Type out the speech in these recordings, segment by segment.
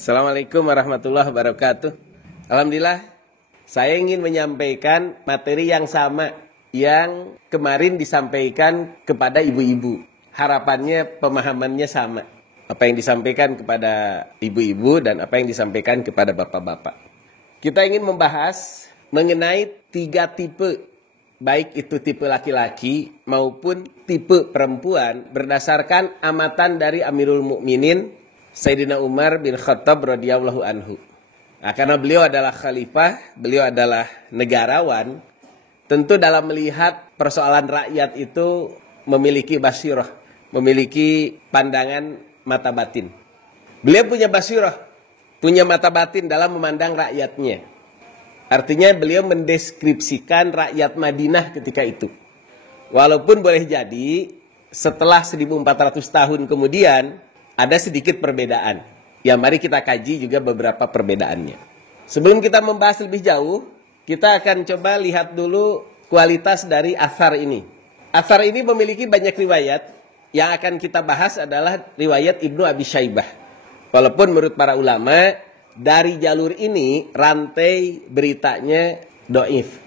Assalamualaikum warahmatullahi wabarakatuh. Alhamdulillah, saya ingin menyampaikan materi yang sama yang kemarin disampaikan kepada ibu-ibu. Harapannya pemahamannya sama. Apa yang disampaikan kepada ibu-ibu dan apa yang disampaikan kepada bapak-bapak. Kita ingin membahas mengenai 3 tipe, baik itu tipe laki-laki maupun tipe perempuan berdasarkan amatan dari Amirul Mukminin Sayyidina Umar bin Khattab radhiyallahu anhu. Nah, karena beliau adalah khalifah, beliau adalah negarawan, tentu dalam melihat persoalan rakyat itu memiliki basirah, memiliki pandangan mata batin. Beliau punya basirah, punya mata batin dalam memandang rakyatnya. Artinya beliau mendeskripsikan rakyat Madinah ketika itu. Walaupun boleh jadi setelah 1400 tahun kemudian ada sedikit perbedaan. Ya, mari kita kaji juga beberapa perbedaannya. Sebelum kita membahas lebih jauh, kita akan coba lihat dulu kualitas dari athar ini. Athar ini memiliki banyak riwayat. Yang akan kita bahas adalah riwayat Ibnu Abi Syaibah. Walaupun menurut para ulama, dari jalur ini rantai beritanya dhaif.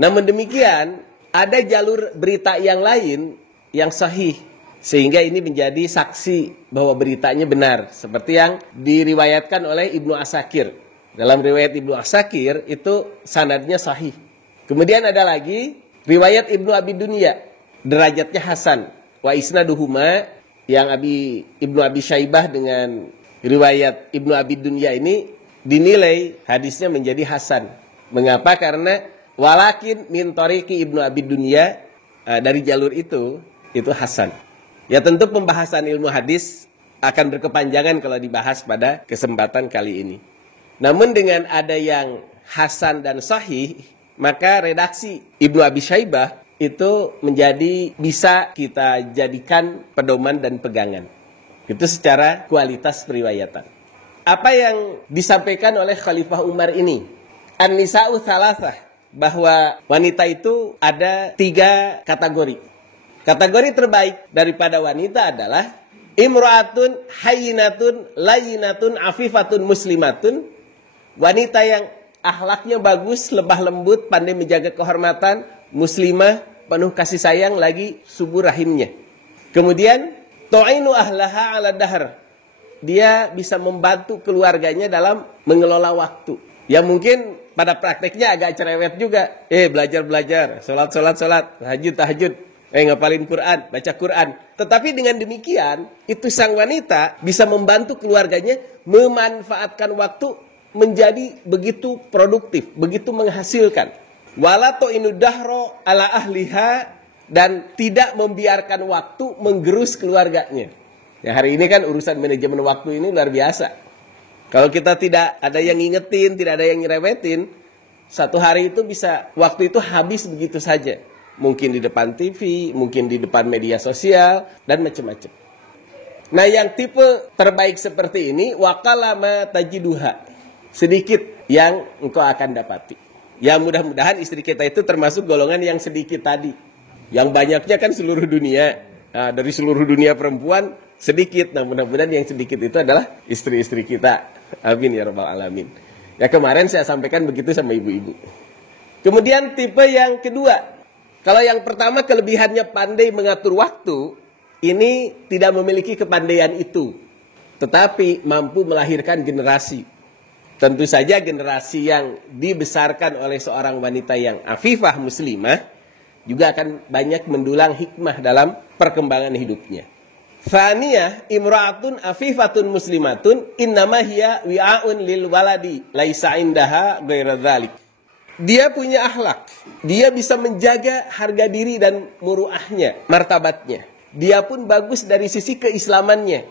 Namun demikian, ada jalur berita yang lain yang sahih. Sehingga ini menjadi saksi bahwa beritanya benar. Seperti yang diriwayatkan oleh Ibnu Asakir. Dalam riwayat Ibnu Asakir itu sanadnya sahih. Kemudian ada lagi riwayat Ibnu Abi Dunya. Derajatnya Hasan. Wa isnaduhuma yang Ibnu Abi Syaibah dengan riwayat Ibnu Abi Dunya ini dinilai hadisnya menjadi Hasan. Mengapa? Karena walakin min tariqi Ibnu Abi Dunya, dari jalur itu Hasan. Ya, tentu pembahasan ilmu hadis akan berkepanjangan kalau dibahas pada kesempatan kali ini. Namun dengan ada yang hasan dan sahih, maka redaksi Ibnu Abi Syaibah itu menjadi bisa kita jadikan pedoman dan pegangan. Itu secara kualitas periwayatan. Apa yang disampaikan oleh Khalifah Umar ini? An-nisa'u thalathah, bahwa wanita itu ada 3 kategori. Kategori terbaik daripada wanita adalah imra'atun hayyinatun layyinatun afifatun muslimatun. Wanita yang akhlaknya bagus, lemah lembut, pandai menjaga kehormatan, muslimah, penuh kasih sayang, lagi subur rahimnya. Kemudian tu'inu ahlaha 'ala dahr. Dia bisa membantu keluarganya dalam mengelola waktu. Yang mungkin pada prakteknya agak cerewet juga. Belajar, salat, tahajud. Ngapalin Quran, baca Quran. Tetapi dengan demikian, itu sang wanita bisa membantu keluarganya memanfaatkan waktu menjadi begitu produktif, begitu menghasilkan. Wala tu'inu dahro ala ahliha, dan tidak membiarkan waktu menggerus keluarganya. Ya, hari ini kan urusan manajemen waktu ini luar biasa. Kalau kita tidak ada yang ngingetin, tidak ada yang ngerewetin, satu hari itu bisa, waktu itu habis begitu saja. Mungkin di depan TV, mungkin di depan media sosial, dan macam-macam. Nah, yang tipe terbaik seperti ini, wakalama tajiduha. Sedikit yang engkau akan dapati. Ya, mudah-mudahan istri kita itu termasuk golongan yang sedikit tadi. Yang banyaknya kan seluruh dunia. Nah, dari seluruh dunia perempuan, sedikit. Nah, mudah-mudahan yang sedikit itu adalah istri-istri kita. Amin ya rabbal alamin. Ya, kemarin saya sampaikan begitu sama ibu-ibu. Kemudian tipe yang kedua. Kalau yang pertama kelebihannya pandai mengatur waktu, ini tidak memiliki kepandaian itu. Tetapi mampu melahirkan generasi. Tentu saja generasi yang dibesarkan oleh seorang wanita yang afifah muslimah, juga akan banyak mendulang hikmah dalam perkembangan hidupnya. Thaniyah imra'atun afifatun muslimatun innama hiya wi'aun lil waladi laisa indaha ghaira dzalik. Dia punya akhlak. Dia bisa menjaga harga diri dan muruahnya, martabatnya. Dia pun bagus dari sisi keislamannya.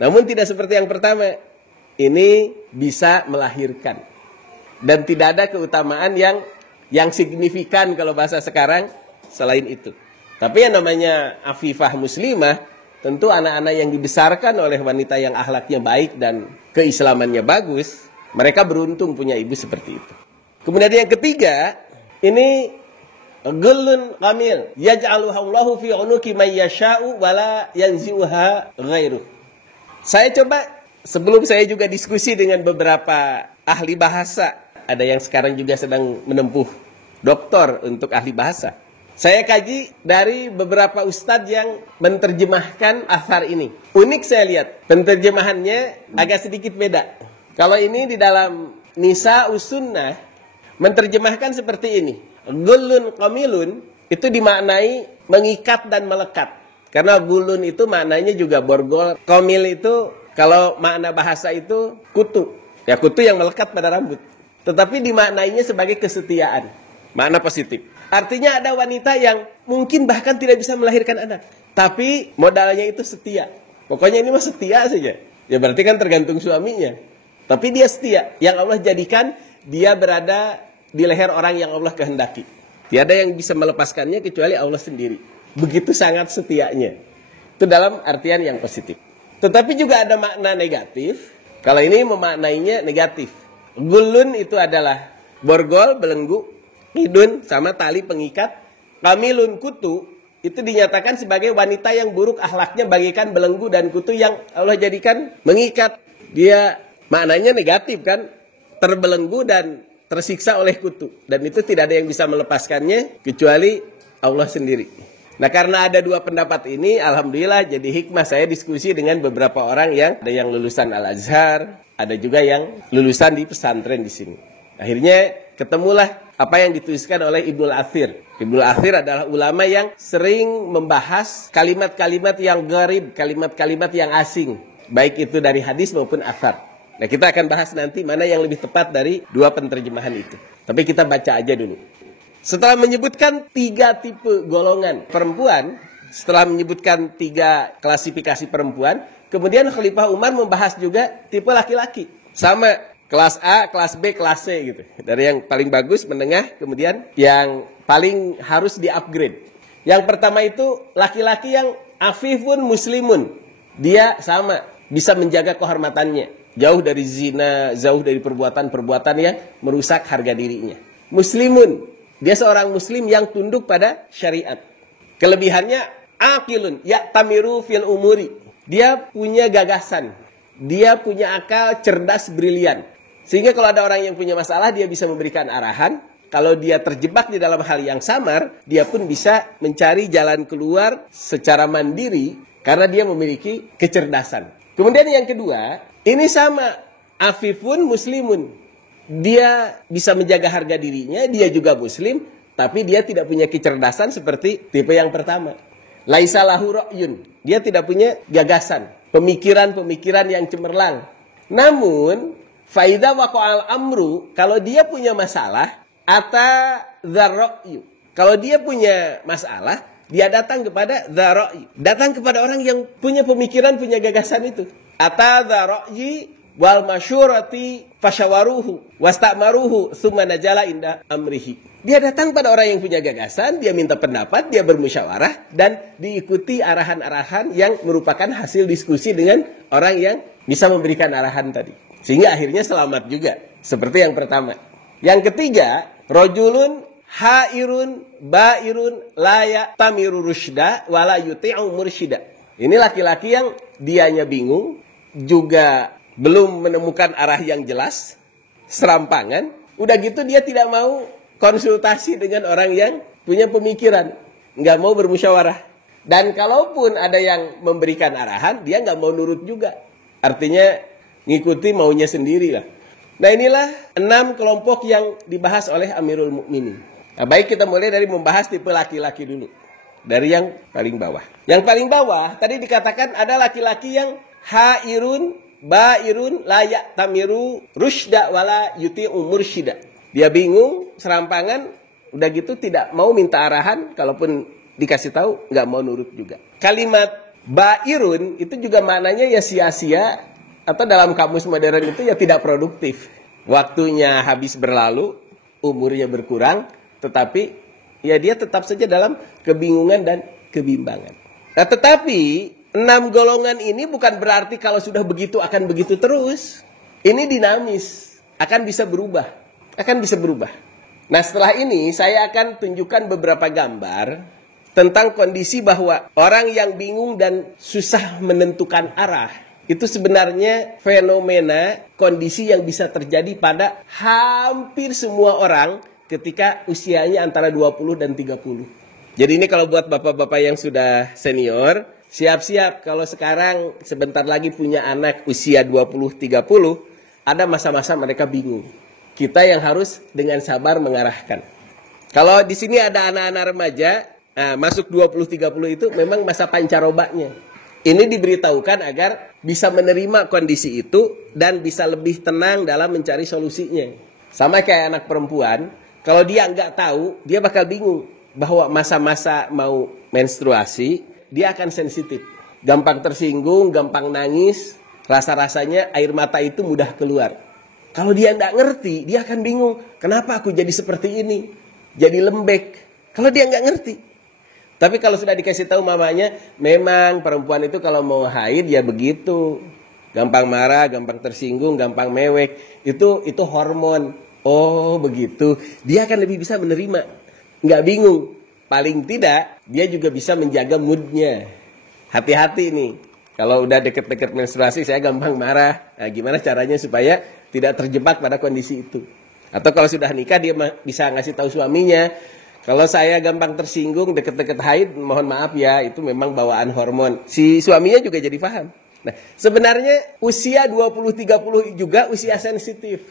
Namun tidak seperti yang pertama. Ini bisa melahirkan. Dan tidak ada keutamaan yang signifikan kalau bahasa sekarang selain itu. Tapi yang namanya afifah muslimah, tentu anak-anak yang dibesarkan oleh wanita yang akhlaknya baik dan keislamannya bagus, mereka beruntung punya ibu seperti itu. Kemudian yang ketiga, ini Gullun kamil yaj'aluhallahu fi unuki may yasha'u wala yanzi'uha ghairuh. Saya coba sebelum saya juga diskusi dengan beberapa ahli bahasa. Ada yang sekarang juga sedang menempuh doktor untuk ahli bahasa. Saya kaji dari beberapa ustadz yang menerjemahkan athar ini. Unik saya lihat, penterjemahannya agak sedikit beda. Kalau ini di dalam Nisa Usunnah, menerjemahkan seperti ini. Gullun qamilun, itu dimaknai mengikat dan melekat. Karena gulun itu maknanya juga borgol. Qamil itu, kalau makna bahasa itu, kutu. Ya kutu yang melekat pada rambut. Tetapi dimaknainya sebagai kesetiaan. Makna positif. Artinya ada wanita yang mungkin bahkan tidak bisa melahirkan anak. Tapi modalnya itu setia. Pokoknya ini mah setia saja. Ya berarti kan tergantung suaminya. Tapi dia setia. Yang Allah jadikan dia berada di leher orang yang Allah kehendaki. Tiada yang bisa melepaskannya kecuali Allah sendiri. Begitu sangat setianya. Itu dalam artian yang positif. Tetapi juga ada makna negatif. Kalau ini memaknainya negatif. Gulun itu adalah borgol, belenggu. Hidun sama tali pengikat. Kamilun kutu itu dinyatakan sebagai wanita yang buruk akhlaknya bagaikan belenggu dan kutu yang Allah jadikan mengikat. Dia maknanya negatif kan, terbelenggu dan tersiksa oleh kutu. Dan itu tidak ada yang bisa melepaskannya kecuali Allah sendiri. Nah karena ada dua pendapat ini, alhamdulillah jadi hikmah saya diskusi dengan beberapa orang yang ada yang lulusan Al-Azhar, ada juga yang lulusan di pesantren di sini. Akhirnya ketemulah apa yang dituliskan oleh Ibnul Athir. Ibnul Athir adalah ulama yang sering membahas kalimat-kalimat yang gharib, kalimat-kalimat yang asing. Baik itu dari hadis maupun athar. Nah kita akan bahas nanti mana yang lebih tepat dari dua penerjemahan itu. Tapi kita baca aja dulu. Setelah menyebutkan 3 tipe golongan perempuan, setelah menyebutkan 3 klasifikasi perempuan, kemudian Khalifah Umar membahas juga tipe laki-laki. Sama. Kelas A, kelas B, kelas C gitu. Dari yang paling bagus, menengah, kemudian yang paling harus di-upgrade. Yang pertama itu laki-laki yang afifun muslimun. Dia sama, bisa menjaga kehormatannya. Jauh dari zina, jauh dari perbuatan-perbuatan yang merusak harga dirinya. Muslimun, dia seorang muslim yang tunduk pada syariat. Kelebihannya aqilun, ya'tamiru fil umuri. Dia punya gagasan. Dia punya akal cerdas brilian. Sehingga kalau ada orang yang punya masalah, dia bisa memberikan arahan. Kalau dia terjebak di dalam hal yang samar, dia pun bisa mencari jalan keluar secara mandiri karena dia memiliki kecerdasan. Kemudian yang kedua, ini sama, afifun muslimun. Dia bisa menjaga harga dirinya, dia juga muslim, tapi dia tidak punya kecerdasan seperti tipe yang pertama. Laisa lahu ra'yun. Dia tidak punya gagasan, pemikiran-pemikiran yang cemerlang. Namun faida waqa'al amru, kalau dia punya masalah, ata dzarra'yu. Kalau dia punya masalah, dia datang kepada dzarra'yu. Datang kepada orang yang punya pemikiran, punya gagasan itu. Ata dzarra'yi wal masyurati fasyawaruhu wasta'maruhu tsumma najala inda amrihi. Dia datang pada orang yang punya gagasan, dia minta pendapat, dia bermusyawarah dan diikuti arahan-arahan yang merupakan hasil diskusi dengan orang yang bisa memberikan arahan tadi. Sehingga akhirnya selamat juga. Seperti yang pertama. Yang ketiga, rojulun hairun bairun layak tamiru rusyda wala yuti'u mursyida. Ini laki-laki yang dianya bingung, juga belum menemukan arah yang jelas, serampangan. Udah gitu dia tidak mau konsultasi dengan orang yang punya pemikiran. Nggak mau bermusyawarah. Dan kalaupun ada yang memberikan arahan, dia nggak mau nurut juga. Artinya ngikuti maunya sendiri lah. Nah inilah 6 kelompok yang dibahas oleh Amirul Mukminin. Nah, baik kita mulai dari membahas tipe laki-laki dulu. Dari yang paling bawah. Yang paling bawah tadi dikatakan ada laki-laki yang hairun, bairun, layak tamiru, rusyda wala yuti'u mursyida. Dia bingung, serampangan, udah gitu tidak mau minta arahan, kalaupun dikasih tahu nggak mau nurut juga. Kalimat bairun itu juga maknanya ya sia-sia, atau dalam kamus modern itu ya tidak produktif. Waktunya habis berlalu, umurnya berkurang, tetapi ya dia tetap saja dalam kebingungan dan kebimbangan. Nah, tetapi 6 golongan ini bukan berarti kalau sudah begitu akan begitu terus. Ini dinamis, akan bisa berubah. Akan bisa berubah. Nah setelah ini saya akan tunjukkan beberapa gambar tentang kondisi bahwa orang yang bingung dan susah menentukan arah, Itu sebenarnya fenomena kondisi yang bisa terjadi pada hampir semua orang ketika usianya antara 20 dan 30. Jadi ini kalau buat bapak-bapak yang sudah senior, siap-siap kalau sekarang sebentar lagi punya anak usia 20-30, ada masa-masa mereka bingung. Kita yang harus dengan sabar mengarahkan. Kalau di sini ada anak-anak remaja, masuk 20-30 itu memang masa pancarobanya. Ini diberitahukan agar bisa menerima kondisi itu dan bisa lebih tenang dalam mencari solusinya. Sama kayak anak perempuan, kalau dia nggak tahu, dia bakal bingung bahwa masa-masa mau menstruasi, dia akan sensitif. Gampang tersinggung, gampang nangis, rasa-rasanya air mata itu mudah keluar. Kalau dia nggak ngerti, dia akan bingung, kenapa aku jadi seperti ini? Jadi lembek. Kalau dia nggak ngerti. Tapi kalau sudah dikasih tahu mamanya, memang perempuan itu kalau mau haid ya begitu. Gampang marah, gampang tersinggung, gampang mewek. Itu hormon. Oh begitu. Dia akan lebih bisa menerima. Nggak bingung. Paling tidak, dia juga bisa menjaga moodnya. Hati-hati nih. Kalau udah deket-deket menstruasi, saya gampang marah. Nah, gimana caranya supaya tidak terjebak pada kondisi itu? Atau kalau sudah nikah, dia bisa ngasih tahu suaminya, kalau saya gampang tersinggung deket-deket haid, mohon maaf ya, itu memang bawaan hormon. Si suaminya juga jadi paham. Nah, sebenarnya usia 20-30 juga usia sensitif.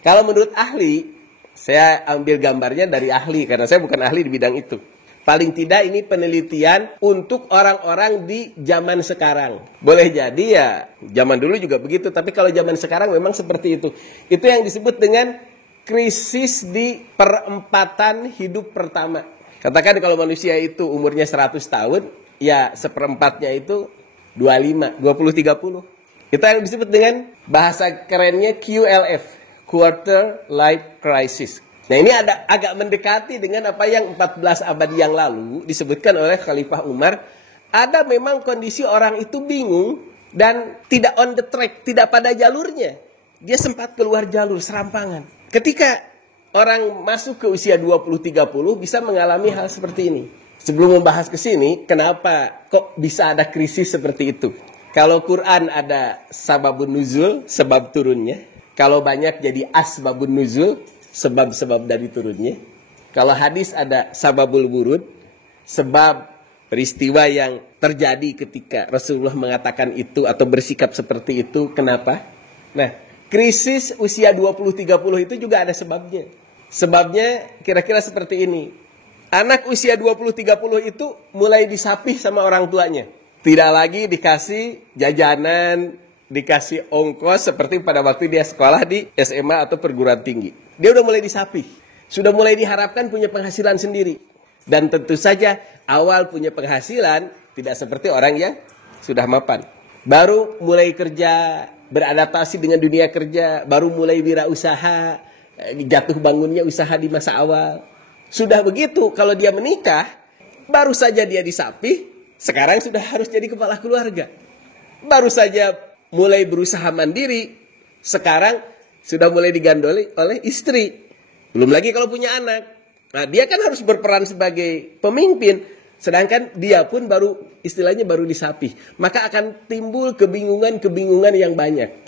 Kalau menurut ahli, saya ambil gambarnya dari ahli, karena saya bukan ahli di bidang itu. Paling tidak ini penelitian untuk orang-orang di zaman sekarang. Boleh jadi ya, zaman dulu juga begitu, tapi kalau zaman sekarang memang seperti itu. Itu yang disebut dengan krisis di perempatan hidup pertama. Katakan kalau manusia itu umurnya 100 tahun, ya seperempatnya itu 25, 20-30. Itu yang disebut dengan bahasa kerennya QLF, Quarter Life Crisis. Nah ini agak mendekati dengan apa yang 14 abad yang lalu disebutkan oleh Khalifah Umar. Ada memang kondisi orang itu bingung dan tidak on the track, tidak pada jalurnya. Dia sempat keluar jalur, serampangan. Ketika orang masuk ke usia 20-30 bisa mengalami hal seperti ini. Sebelum membahas ke sini, kenapa kok bisa ada krisis seperti itu? Kalau Quran ada sababun nuzul, sebab turunnya. Kalau banyak jadi asbabun nuzul, sebab-sebab dari turunnya. Kalau hadis ada sababul wurud, sebab peristiwa yang terjadi ketika Rasulullah mengatakan itu atau bersikap seperti itu, kenapa? Nah, krisis usia 20-30 itu juga ada sebabnya. Sebabnya kira-kira seperti ini. Anak usia 20-30 itu mulai disapih sama orang tuanya. Tidak lagi dikasih jajanan, dikasih ongkos seperti pada waktu dia sekolah di SMA atau perguruan tinggi. Dia udah mulai disapih. Sudah mulai diharapkan punya penghasilan sendiri. Dan tentu saja awal punya penghasilan tidak seperti orang yang sudah mapan. Baru mulai kerja, beradaptasi dengan dunia kerja, baru mulai wirausaha, jatuh bangunnya usaha di masa awal. Sudah begitu, kalau dia menikah, baru saja dia disapih, sekarang sudah harus jadi kepala keluarga. Baru saja mulai berusaha mandiri, sekarang sudah mulai digandoli oleh istri. Belum lagi kalau punya anak. Nah, dia kan harus berperan sebagai pemimpin, sedangkan dia pun istilahnya baru disapih. Maka akan timbul kebingungan-kebingungan yang banyak.